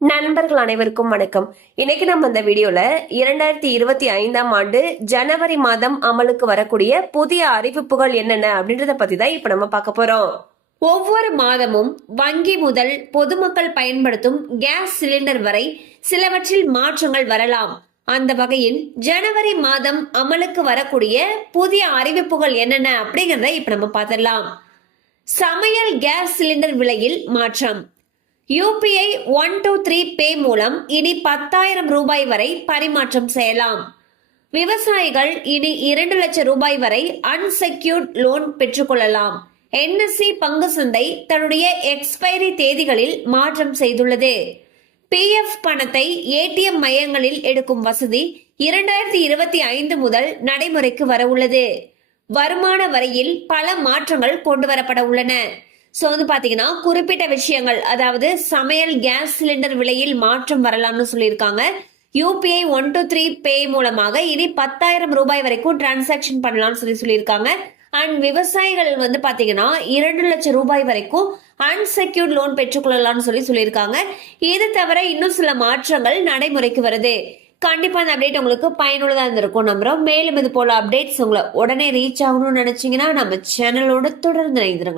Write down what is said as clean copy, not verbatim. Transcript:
நண்பர்கள் அனைவருக்கும் வணக்கம். இன்னைக்கு நம்ம இந்த வீடியோல 2025ஆம் ஆண்டு ஜனவரி மாதம் அமலுக்கு வரக்கூடிய புதிய அறிவிப்புகள் என்னென்ன அப்படின்றத பத்தி தான் இப்ப நம்ம பார்க்க போறோம். ஒவ்வொரு மாதமும் வங்கி முதல் பொதுமக்கள் பயன்படுத்தும் கேஸ் சிலிண்டர் வரை சிலவற்றில் மாற்றங்கள் வரலாம். அந்த வகையில் ஜனவரி மாதம் அமலுக்கு வரக்கூடிய புதிய அறிவிப்புகள் என்னென்ன அப்படிங்கறத இப்ப நம்ம பார்த்திடலாம். சமையல் கேஸ் சிலிண்டர் விலையில் மாற்றம். யூபிஐ 123 பே மூலம் இனி 10,000 ரூபாய் வரை பரிமாற்றம் செய்யலாம். விவசாயிகள் இனி 2 லட்சம் ரூபாய் வரை அன்செக்யூர்ட் லோன் பெற்றுக்கொள்ளலாம். என்எஸ்சி பங்கு சந்தை தன்னுடைய எக்ஸ்பைரி தேதிகளில் மாற்றம் செய்துள்ளது. PF பணத்தை ஏடிஎம் மையங்களில் எடுக்கும் வசதி 2025 முதல் நடைமுறைக்கு வர உள்ளது. வருமான வரியில் பல மாற்றங்கள் கொண்டு வரப்பட உள்ளன. சோ பாத்தீங்கன்னா குறிப்பிட்ட விஷயங்கள், அதாவது சமையல் கேஸ் சிலிண்டர் விலையில் மாற்றம் வரலாம்னு சொல்லியிருக்காங்க. யூபிஐ 123 பே மூலமாக இனி 10,000 ரூபாய் வரைக்கும் டிரான்சாக்சன் பண்ணலாம்னு சொல்லியிருக்காங்க. அண்ட் விவசாயிகள் பாத்தீங்கன்னா 2 லட்சம் ரூபாய் வரைக்கும் அன்செக்யூர்ட் லோன் பெற்றுக்கொள்ளலாம்னு சொல்லியிருக்காங்க. இது தவிர இன்னும் சில மாற்றங்கள் நடைமுறைக்கு வருது. கண்டிப்பா அந்த அப்டேட் உங்களுக்கு பயனுள்ளதா இருந்திருக்கும் நம்புறோம். மேலும் இது போல அப்டேட்ஸ் உங்களை உடனே ரீச் ஆகணும்னு நினைச்சீங்கன்னா நம்ம சேனலோட தொடர்ந்து இணைந்திருங்க.